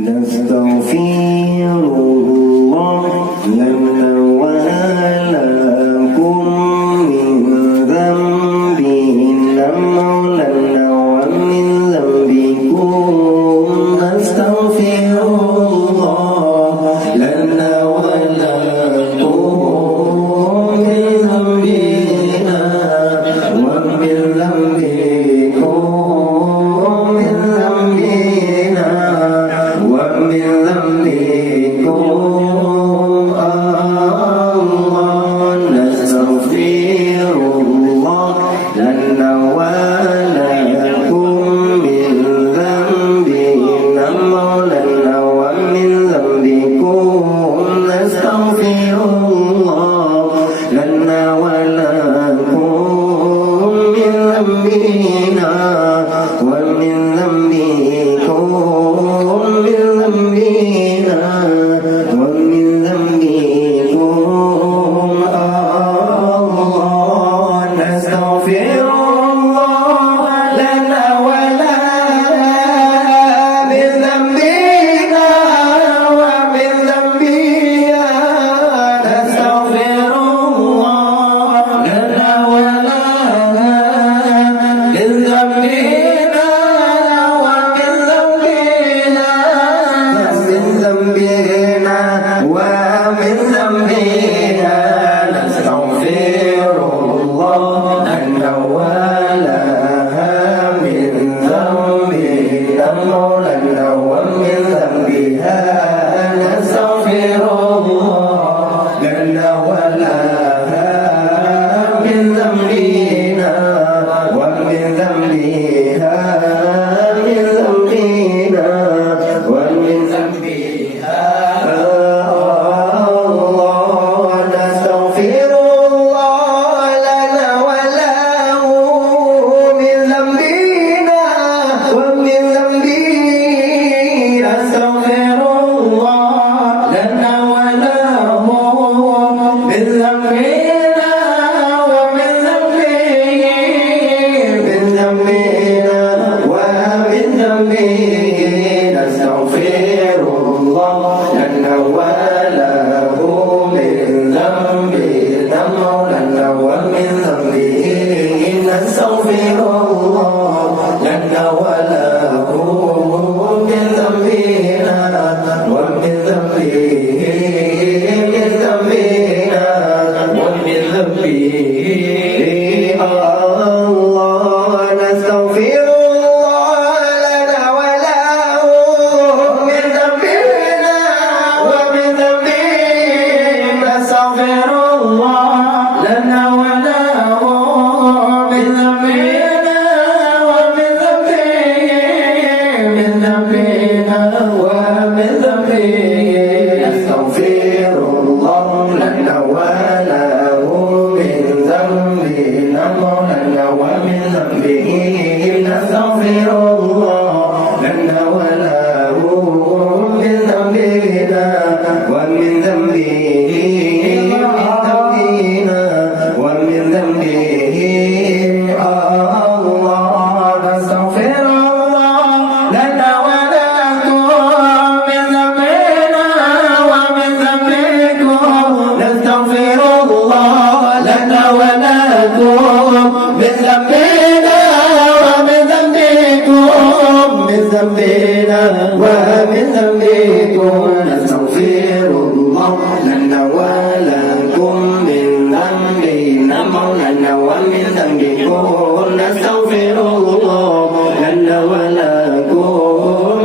نستغفر الله لنا ولكم من ذنب إنما لنا ومن ذنبكم نستغفر الله لنا ولكم من ذنبنا ومن ذنبكم من ذنبنا ومن ذنبكم الله نستغفر الله لنا ولكم من ذنبنا مولانا ومن ذنبكم نستغفر الله لنا ولكم من ذنبنا ومن ذنبكم من ذنبنا ومن ذنبكم الله نستغفر الله لنا ولا من ذنبنا ومن ذنبنا نستغفر الله لنا ولا من ذنبنا ومن ذنبنا من ذنبنا ومن ذنبنا نستغفر الله لنا ولا من ذنبنا مولانا ومن ذنبها نستغفر الله لنا ولا من ذنبنا ومن ذنبها من ذنبنا ومن ذنبها الله نستغفر الله لنا ولا من ذنبنا ومن ذنبنا نستغفر الله لنا ولا من ذنبنا ومن ذنبه من ذنبنا ومن ذنبه نستغفر الله لنا ولا من ذنبنا مولانا ومن ذنبه نستغفر الله لنا ولا من ذنبنا ومن ذنبه من ذنبنا ومن ذنبه الله نستغفر الله لنا ولا من ذنبنا ومن ذنبه نستغفر الله لنا ولا من ذنبنا ومن ذنبه من ذنبنا ومن ذنبه نستغفر الله لنا ولا من ذنبنا مولانا ومن ذنبه نستغفر الله لنا ولا من ذنبنا ومن ذنبه ومن ذنبه الله نستغفر الله لنا ولكم من ذنبنا ومن ذنبكم نستغفر الله لنا ولكم من ذنبنا ومن ذنبكم من ذنبنا ومن ذنبكم نستغفر الله لنا ولكم من ذنبنا مولانا ومن ذنبكم نستغفر الله لنا ولكم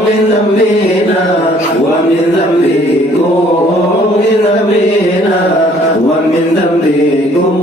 من ذنبنا ومن ذنبكم من ذنبنا ومن ذنبكم